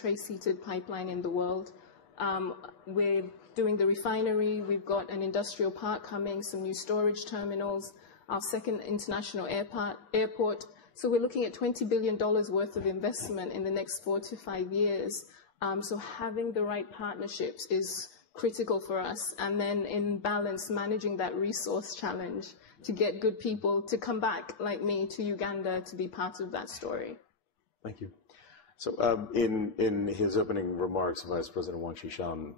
trace-heated pipeline in the world. We're doing the refinery. We've got an industrial park coming, some new storage terminals, our second international airport. So we're looking at $20 billion worth of investment in the next 4 to 5 years. So having the right partnerships is critical for us. And then in balance, managing that resource challenge to get good people to come back, like me, to Uganda to be part of that story. Thank you. So in his opening remarks, Vice President Wang Qishan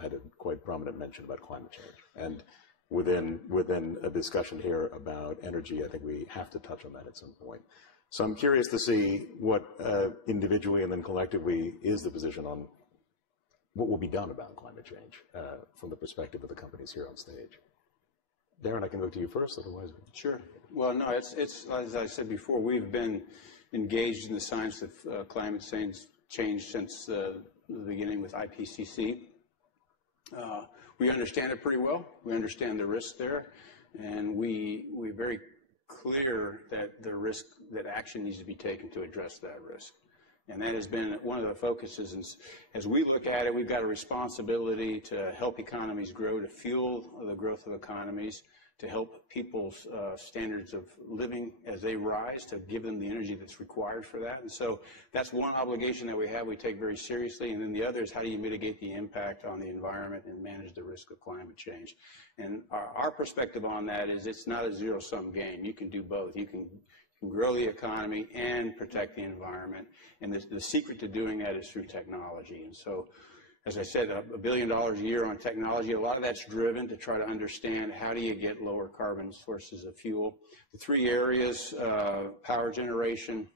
had a quite prominent mention about climate change. And within a discussion here about energy, I think we have to touch on that at some point. So I'm curious to see what individually and then collectively is the position on what will be done about climate change from the perspective of the companies here on stage. Darren, I can go to you first, otherwise. Sure. Well, no, it's as I said before, we've been engaged in the science of climate change since the beginning with IPCC. We understand it pretty well. We understand the risk there, and we're very clear that the risk, that action needs to be taken to address that risk. And that has been one of the focuses. And as we look at it, we've got a responsibility to help economies grow, to fuel the growth of economies, to help people's standards of living as they rise, to give them the energy that's required for that. And so that's one obligation that we have, we take very seriously. And then the other is, how do you mitigate the impact on the environment and manage the risk of climate change? And our perspective on that is, it's not a zero-sum game. You can do both. You can grow the economy and protect the environment. And the secret to doing that is through technology. And so, as I said, $1 billion a year on technology. A lot of that's driven to try to understand, how do you get lower carbon sources of fuel. The 3 areas, power generation,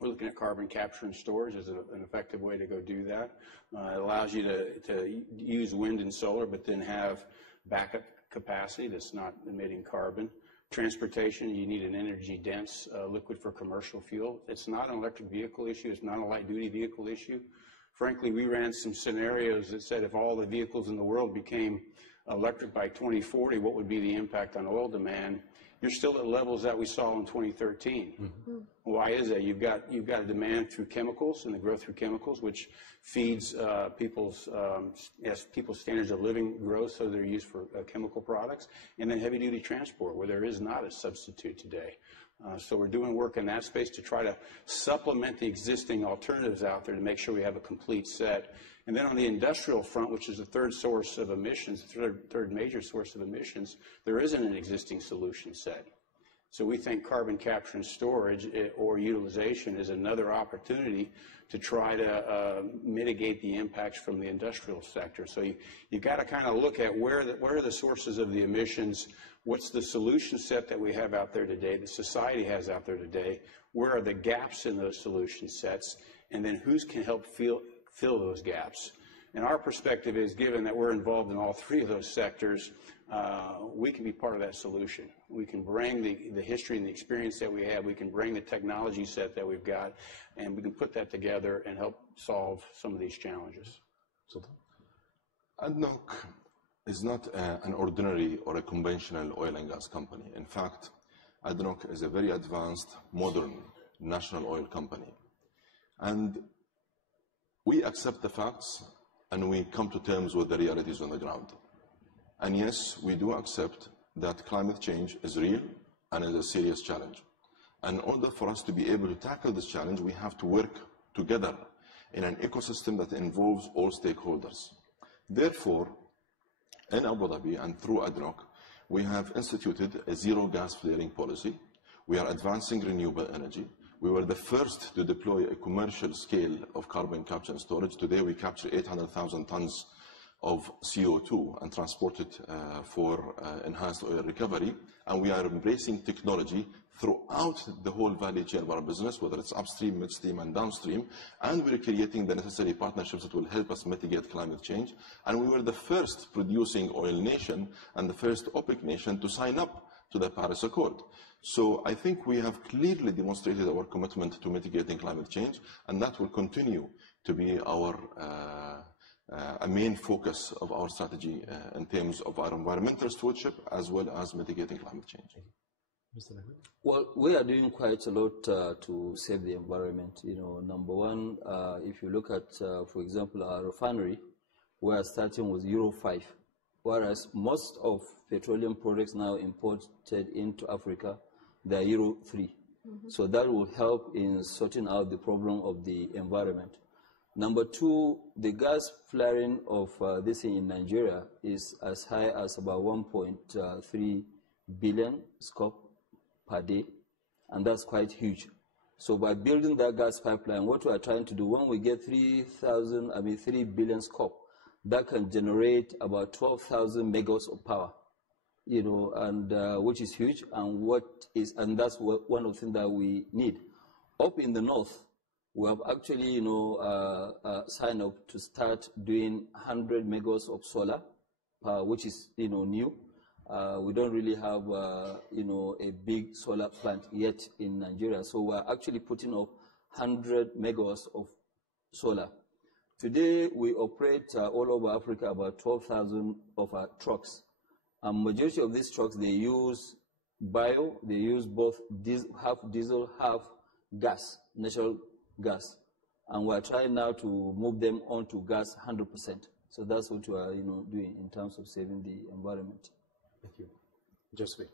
we're looking at carbon capture and storage as an effective way to go do that. It allows you to use wind and solar, but then have backup capacity that's not emitting carbon. Transportation, you need an energy-dense liquid for commercial fuel. It's not an electric vehicle issue. It's not a light-duty vehicle issue. Frankly, we ran some scenarios that said, if all the vehicles in the world became electric by 2040, what would be the impact on oil demand? You're still at levels that we saw in 2013. Mm-hmm. Why is that? You've got a demand through chemicals and the growth through chemicals, which feeds people's standards of living grow, so they're used for chemical products, and then heavy-duty transport, where there is not a substitute today. So we're doing work in that space to try to supplement the existing alternatives out there to make sure we have a complete set. And then on the industrial front, which is the third source of emissions, the third major source of emissions, there isn't an existing solution set. So we think carbon capture and storage or utilization is another opportunity to try to mitigate the impacts from the industrial sector. So you've got to kind of look at where are the sources of the emissions, what's the solution set that we have out there today, that society has out there today, where are the gaps in those solution sets, and then who can help fill those gaps. And our perspective is, given that we're involved in all 3 of those sectors, we can be part of that solution. We can bring the history and the experience that we have. We can bring the technology set that we've got, and we can put that together and help solve some of these challenges. ADNOC is not an ordinary or a conventional oil and gas company. In fact, ADNOC is a very advanced, modern national oil company. And we accept the facts and we come to terms with the realities on the ground. And yes, we do accept that climate change is real and is a serious challenge. And in order for us to be able to tackle this challenge, we have to work together in an ecosystem that involves all stakeholders. Therefore, in Abu Dhabi and through ADNOC, we have instituted a zero gas flaring policy. We are advancing renewable energy. We were the first to deploy a commercial scale of carbon capture and storage. Today, we capture 800,000 tons of CO2 and transport it for enhanced oil recovery. And we are embracing technology throughout the whole value chain of our business, whether it's upstream, midstream, and downstream. And we're creating the necessary partnerships that will help us mitigate climate change. And we were the first producing oil nation and the first OPEC nation to sign up to the Paris Accord. So I think we have clearly demonstrated our commitment to mitigating climate change, and that will continue to be our a main focus of our strategy in terms of our environmental stewardship as well as mitigating climate change. Mr. Ahmed? Well, we are doing quite a lot to save the environment. You know, number one, if you look at, for example, our refinery, we are starting with Euro 5, whereas most of petroleum products now imported into Africa, they are Euro 3. So that will help in sorting out the problem of the environment. Number two, the gas flaring of this in Nigeria is as high as about 1.3 billion scope per day, and that's quite huge. So by building that gas pipeline, what we are trying to do, when we get 3 billion scope, that can generate about 12,000 megawatts of power, you know, and which is huge, and that's one of the things that we need. Up in the north, we have actually, you know, signed up to start doing 100 megawatts of solar, which is, you know, new. We don't really have, you know, a big solar plant yet in Nigeria, so we're actually putting up 100 megawatts of solar. Today, we operate all over Africa about 12,000 of our trucks. And majority of these trucks, they use bio, they use both half diesel, half gas, natural gas. And we're trying now to move them onto gas 100%. So that's what we are, you know, doing in terms of saving the environment. Thank you. Josephine.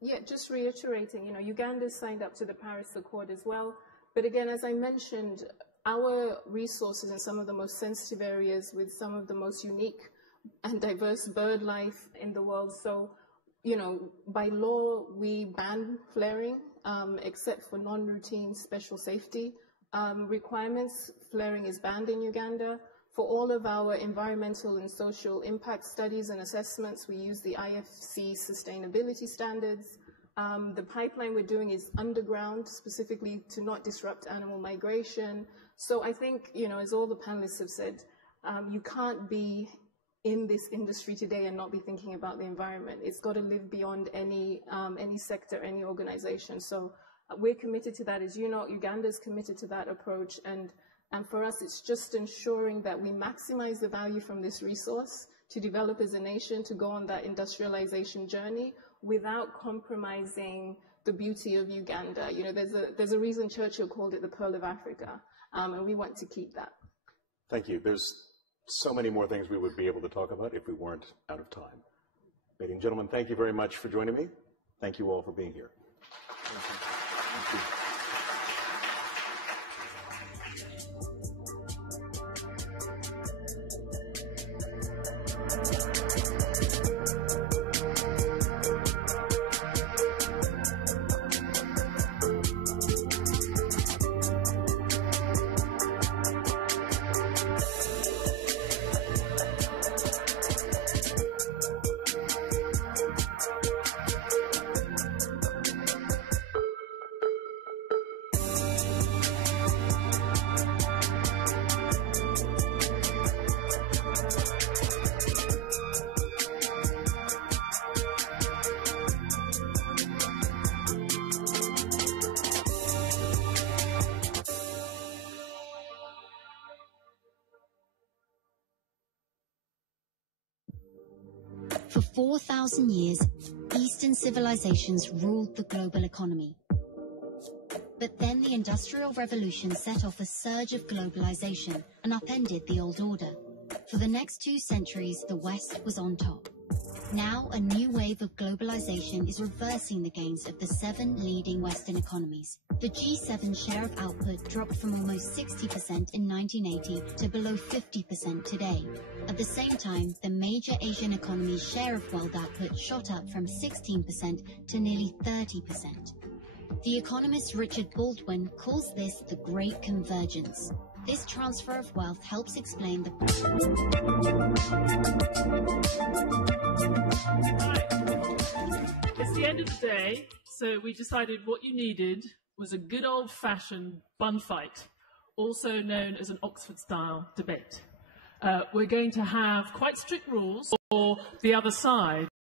Yeah, just reiterating, you know, Uganda signed up to the Paris Accord as well. But again, as I mentioned, our resources in some of the most sensitive areas with some of the most unique and diverse bird life in the world. So, you know, by law, we ban flaring, except for non-routine special safety requirements. Flaring is banned in Uganda. For all of our environmental and social impact studies and assessments, we use the IFC sustainability standards. The pipeline we're doing is underground, specifically to not disrupt animal migration. So I think, you know, as all the panelists have said, you can't be in this industry today and not be thinking about the environment. It's got to live beyond any sector, any organization. So we're committed to that. As you know, Uganda's committed to that approach. And for us, it's just ensuring that we maximize the value from this resource to develop as a nation, to go on that industrialization journey without compromising the beauty of Uganda. You know, there's a reason Churchill called it the Pearl of Africa, and we want to keep that. Thank you. There's so many more things we would be able to talk about if we weren't out of time. Ladies and gentlemen, thank you very much for joining me. Thank you all for being here. Thank you. For 4,000 years, Eastern civilizations ruled the global economy. But then the Industrial Revolution set off a surge of globalization and upended the old order. For the next 2 centuries, the West was on top. Now, a new wave of globalization is reversing the gains of the 7 leading Western economies. The G7 share of output dropped from almost 60% in 1980 to below 50% today. At the same time, the major Asian economies' share of world output shot up from 16% to nearly 30%. The economist Richard Baldwin calls this the Great Convergence. This transfer of wealth helps explain the... It's the end of the day, so we decided what you needed was a good old-fashioned bun fight, also known as an Oxford-style debate. We're going to have quite strict rules for the other side.